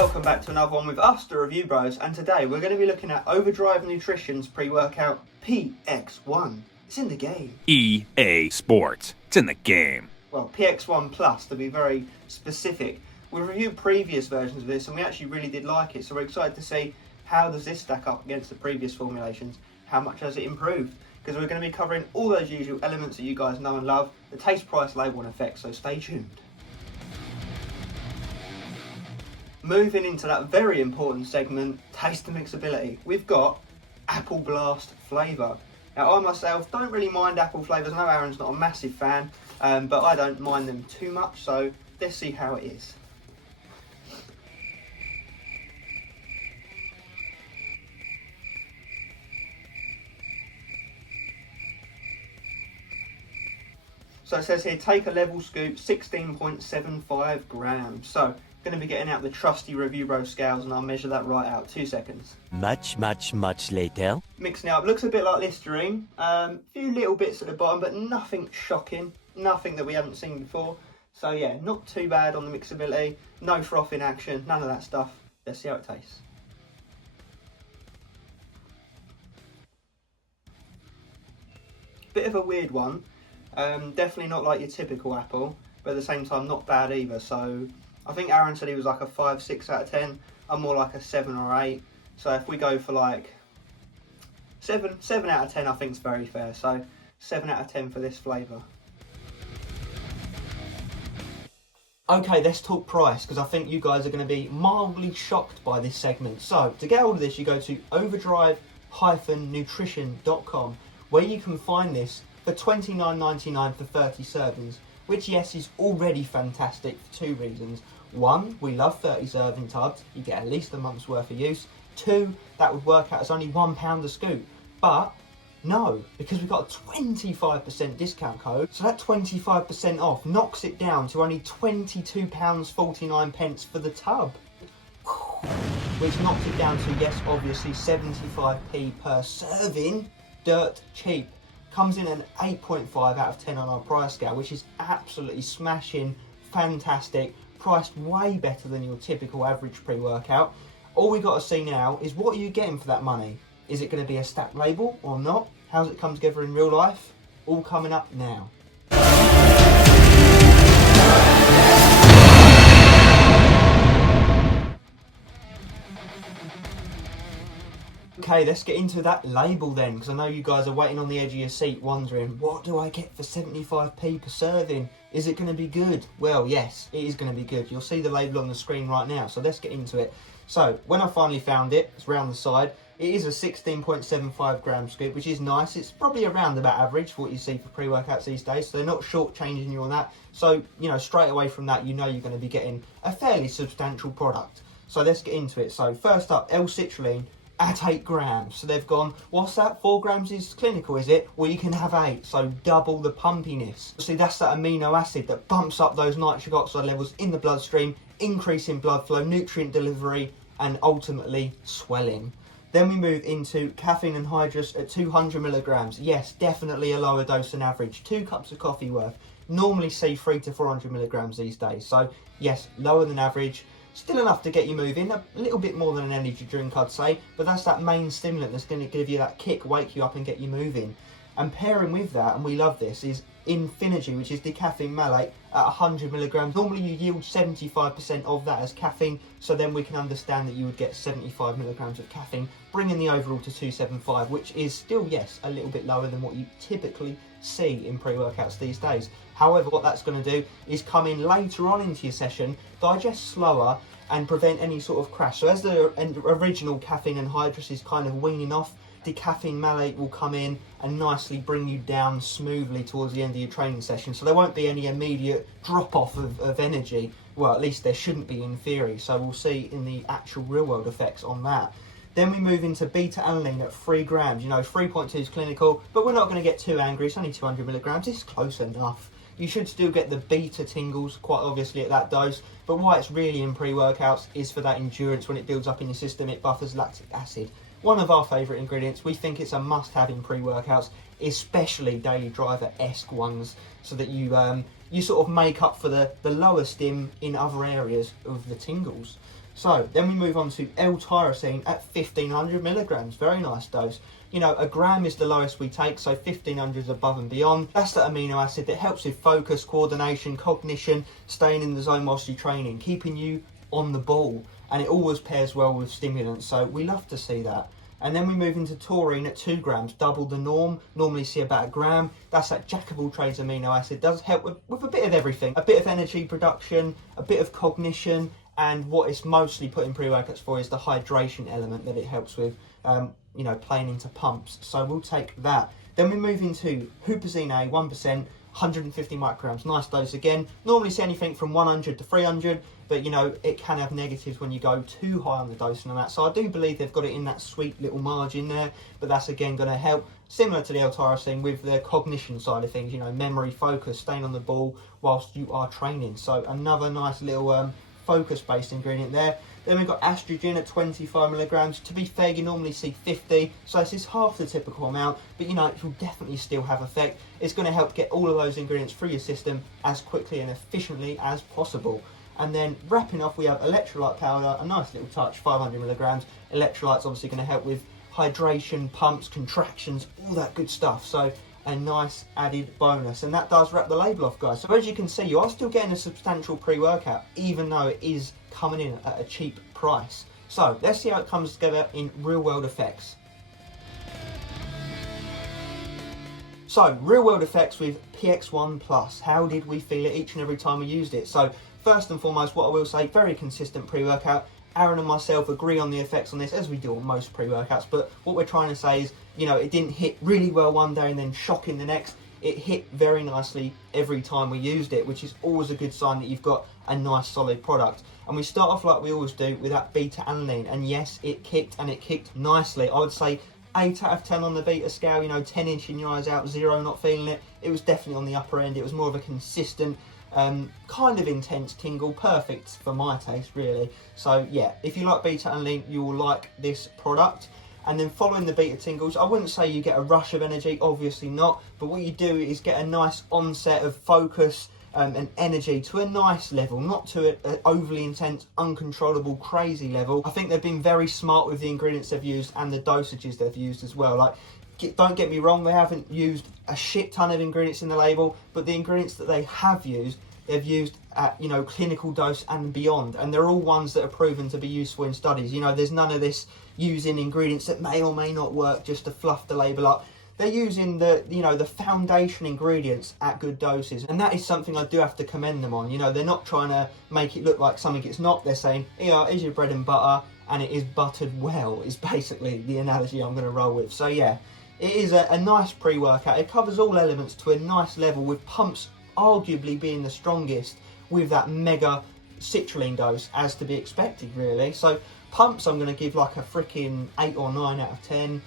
welcome back to another one with us, the Review Bros, and today we're going to be looking at Overdrive Nutrition's pre-workout PX1. It's in the game. EA Sports. It's in the game. Well, PX1 Plus to be very specific. We reviewed previous versions of this and we actually really did like it, so we're excited to see how does this stack up against the previous formulations, how much has it improved, because we're going to be covering all those usual elements that you guys know and love, the taste, price, label and effects, so stay tuned. Moving into that very important segment, taste and mixability, we've got Apple Blast flavour. Now I myself don't really mind apple flavours. I know Aaron's not a massive fan, but I don't mind them too much, so let's see how it is. So it says here, take a level scoop, 16.75 grams. So going to be getting out the trusty Review Bro scales and I'll measure that right out. 2 seconds. Much later. Mixing it up. Looks a bit like Listerine. Few little bits at the bottom, but nothing shocking. Nothing that we haven't seen before. So yeah, not too bad on the mixability. No froth in action. None of that stuff. Let's see how it tastes. Bit of a weird one. Definitely not like your typical apple, but at the same time not bad either. So I think Aaron said he was like a 5, 6 out of 10. I'm more like a 7 or 8. So if we go for like 7 out of 10, I think is very fair. So 7 out of 10 for this flavour. Okay, let's talk price, because I think you guys are going to be mildly shocked by this segment. So to get hold of this, you go to overdrive-nutrition.com, where you can find this for $29.99 for 30 servings, which yes is already fantastic for 2 reasons. 1, we love 30 serving tubs, you get at least a month's worth of use. 2, that would work out as only £1 a scoop. But no, because we've got a 25% discount code, so that 25% off knocks it down to only £22.49 for the tub. Which knocks it down to, yes, obviously 75p per serving, dirt cheap. Comes in an 8.5 out of 10 on our price scale, which is absolutely smashing, fantastic, priced way better than your typical average pre-workout. All we got to see now is what are you getting for that money? Is it going to be a stacked label or not? How's it come together in real life? All coming up now. Okay, let's get into that label then, because I know you guys are waiting on the edge of your seat wondering, what do I get for 75p per serving? Is it going to be good? Well, yes, it is going to be good. You'll see the label on the screen right now, so let's get into it. So, when I finally found it, it's round the side. It is a 16.75 gram scoop, which is nice. It's probably around about average for what you see for pre-workouts these days, so they're not short-changing you on that. So, you know, straight away from that, you know you're going to be getting a fairly substantial product. So let's get into it. So first up, L-citrulline at 8 grams. So they've gone, what's that? 4 grams is clinical, is it? Well, you can have 8, so double the pumpiness. See, that's that amino acid that bumps up those nitric oxide levels in the bloodstream, increasing blood flow, nutrient delivery, and ultimately swelling. Then we move into caffeine anhydrous at 200 milligrams. Yes, definitely a lower dose than average. 2 cups of coffee worth. Normally see 300 to 400 milligrams these days. So yes, lower than average. Still enough to get you moving, a little bit more than an energy drink I'd say, but that's that main stimulant that's going to give you that kick, wake you up and get you moving. And pairing with that, and we love this, is Infinity, which is decaffeine malate at 100 milligrams. Normally you yield 75% of that as caffeine, so then we can understand that you would get 75 milligrams of caffeine, bringing the overall to 275, which is still, yes, a little bit lower than what you typically see in pre-workouts these days. However, what that's going to do is come in later on into your session, digest slower, and prevent any sort of crash. So as the original caffeine anhydrous is kind of weaning off, decaffeine malate will come in and nicely bring you down smoothly towards the end of your training session. So there won't be any immediate drop-off of energy. Well, at least there shouldn't be in theory. So we'll see in the actual real-world effects on that. Then we move into beta-alanine at 3 grams. You know, 3.2 is clinical, but we're not going to get too angry. It's only 200 milligrams. It's close enough. You should still get the beta tingles, quite obviously, at that dose. But why it's really in pre-workouts is for that endurance. When it builds up in your system, it buffers lactic acid. One of our favourite ingredients. We think it's a must-have in pre-workouts, especially daily driver-esque ones, so that you you sort of make up for the lower stim in other areas of the tingles. So then we move on to L-tyrosine at 1500 milligrams. Very nice dose. You know, a gram is the lowest we take, so 1500 is above and beyond. That's the amino acid that helps with focus, coordination, cognition, staying in the zone whilst you're training, keeping you on the ball. And it always pairs well with stimulants, so we love to see that. And then we move into taurine at 2 grams, double the norm. Normally see about a gram. That's that jack of all trades amino acid. Does help with a bit of everything. A bit of energy production, a bit of cognition, and what it's mostly put in pre-workouts for is the hydration element that it helps with, you know, playing into pumps. So we'll take that. Then we move into Huperzine A, 1%, 150 micrograms. Nice dose again. Normally see anything from 100 to 300, but you know, it can have negatives when you go too high on the dosing on that. So I do believe they've got it in that sweet little margin there, but that's again going to help, similar to the L-tyrosine, with the cognition side of things, you know, memory, focus, staying on the ball whilst you are training. So another nice little focus-based ingredient there. Then we've got estrogen at 25 milligrams. To be fair, you normally see 50, so this is half the typical amount, but you know, it will definitely still have effect. It's going to help get all of those ingredients through your system as quickly and efficiently as possible. And then wrapping off, we have electrolyte powder, a nice little touch, 500 milligrams. Electrolyte's obviously going to help with hydration, pumps, contractions, all that good stuff. So a nice added bonus, and that does wrap the label off, guys. So as you can see, you are still getting a substantial pre-workout, even though it is coming in at a cheap price. So let's see how it comes together in real world effects. So real world effects with PX1 Plus. How did we feel it each and every time we used it? So first and foremost, what I will say, very consistent pre-workout. Aaron and myself agree on the effects on this, as we do on most pre-workouts, but what we're trying to say is, you know, it didn't hit really well one day and then shocking the next. It hit very nicely every time we used it, which is always a good sign that you've got a nice solid product. And we start off like we always do with that beta alanine, and yes, it kicked, and it kicked nicely. I would say 8 out of 10 on the beta scale, you know, 10 inching your eyes out, 0 not feeling it. It was definitely on the upper end. It was more of a consistent, kind of intense tingle, perfect for my taste really. So yeah, if you like beta alanine, you will like this product. And then following the beta tingles, I wouldn't say you get a rush of energy, obviously not, but what you do is get a nice onset of focus and energy to a nice level, not to an overly intense, uncontrollable, crazy level. I think they've been very smart with the ingredients they've used and the dosages they've used as well. Like, don't get me wrong, they haven't used a shit ton of ingredients in the label, but the ingredients that they have used, they've used at, you know, clinical dose and beyond, and they're all ones that are proven to be useful in studies. You know, there's none of this using ingredients that may or may not work just to fluff the label up. They're using the, you know, the foundation ingredients at good doses, and that is something I do have to commend them on. You know, they're not trying to make it look like something it's not. They're saying, yeah, here's your bread and butter, and it is buttered well, is basically the analogy I'm going to roll with. So yeah, it is a nice pre-workout. It covers all elements to a nice level, with pumps arguably being the strongest, with that mega citrulline dose, as to be expected really. So pumps, I'm going to give like a freaking 8 or 9 out of 10.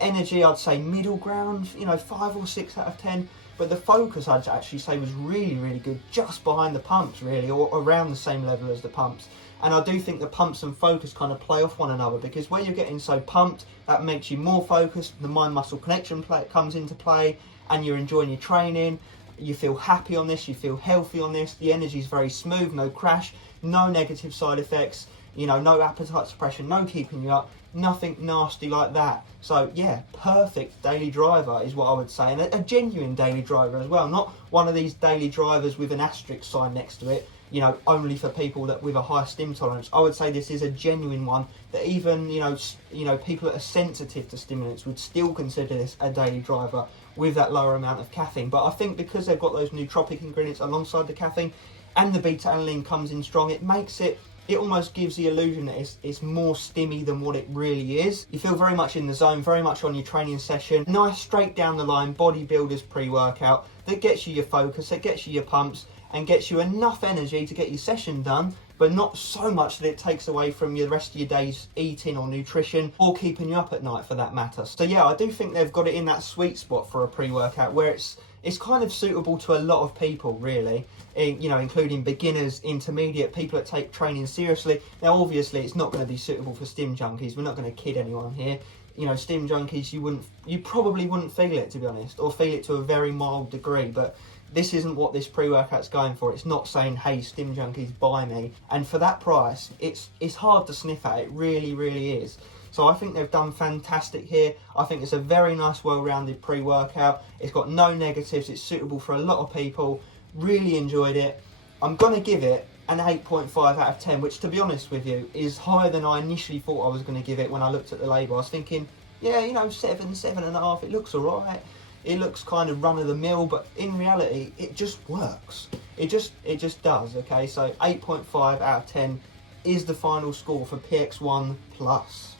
Energy, I'd say middle ground, you know, 5 or 6 out of 10. But the focus, I'd actually say, was really, really good, just behind the pumps really, or around the same level as the pumps. And I do think the pumps and focus kind of play off one another, because when you're getting so pumped, that makes you more focused, the mind-muscle connection comes into play, and you're enjoying your training. You feel happy on this, you feel healthy on this, the energy is very smooth, no crash, no negative side effects, you know, no appetite suppression, no keeping you up, nothing nasty like that. So yeah, perfect daily driver is what I would say, and a genuine daily driver as well, not one of these daily drivers with an asterisk sign next to it, you know, only for people that with a high stim tolerance. I would say this is a genuine one that even, you know, people that are sensitive to stimulants would still consider this a daily driver with that lower amount of caffeine. But I think because they've got those nootropic ingredients alongside the caffeine, and the beta alanine comes in strong, it makes it almost gives the illusion that it's more stimmy than what it really is. You feel very much in the zone, very much on your training session. Nice straight down the line bodybuilders pre-workout that gets you your focus, that gets you your pumps, and gets you enough energy to get your session done, but not so much that it takes away from the rest of your day's eating or nutrition, or keeping you up at night for that matter. So yeah, I do think they've got it in that sweet spot for a pre-workout where it's kind of suitable to a lot of people really, you know, including beginners, intermediate, people that take training seriously. Now obviously it's not going to be suitable for stim junkies, we're not going to kid anyone here. You know, stim junkies, you probably wouldn't feel it, to be honest, or feel it to a very mild degree, but This isn't what this pre-workout's going for. It's not saying, hey, Stim Junkies, buy me. And for that price, it's hard to sniff at. It really, really is. So I think they've done fantastic here. I think it's a very nice, well-rounded pre-workout. It's got no negatives. It's suitable for a lot of people. Really enjoyed it. I'm going to give it an 8.5 out of 10, which, to be honest with you, is higher than I initially thought I was going to give it when I looked at the label. I was thinking, yeah, you know, 7.5, it looks all right. It looks kind of run-of-the-mill, but in reality, it just works. It just does, okay? So 8.5 out of 10 is the final score for PX1 Plus.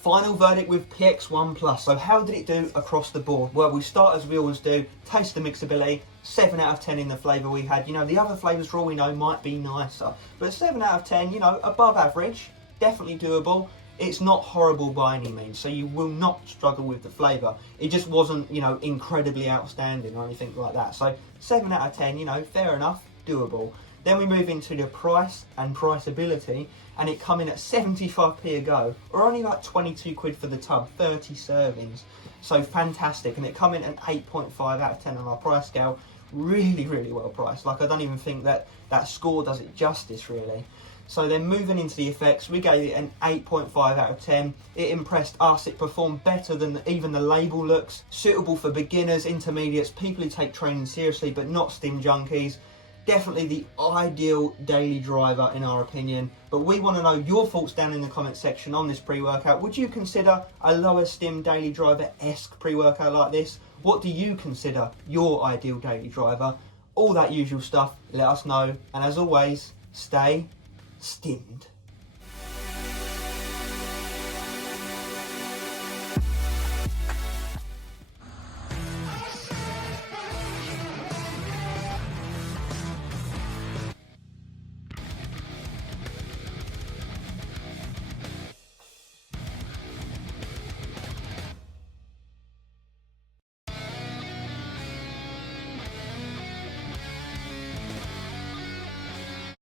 Final verdict with PX1 Plus. So how did it do across the board? Well, we start as we always do. Taste the mixability. 7 out of 10 in the flavour we had. You know, the other flavours, for all we know, might be nicer. But 7 out of 10, you know, above average. Definitely doable. It's not horrible by any means, so you will not struggle with the flavour. It just wasn't, you know, incredibly outstanding or anything like that. So 7 out of 10, you know, fair enough, doable. Then we move into the price and priceability, and it come in at 75p a go, or only like 22 quid for the tub, 30 servings. So fantastic, and it come in at 8.5 out of 10 on our price scale. Really, really well priced. Like, I don't even think that score does it justice, really. So then moving into the effects, we gave it an 8.5 out of 10. It impressed us, it performed better than even the label looks. Suitable for beginners, intermediates, people who take training seriously but not Stim Junkies. Definitely the ideal daily driver in our opinion. But we want to know your thoughts down in the comment section on this pre-workout. Would you consider a lower Stim daily driver-esque pre-workout like this? What do you consider your ideal daily driver? All that usual stuff, let us know. And as always, stay stimmed.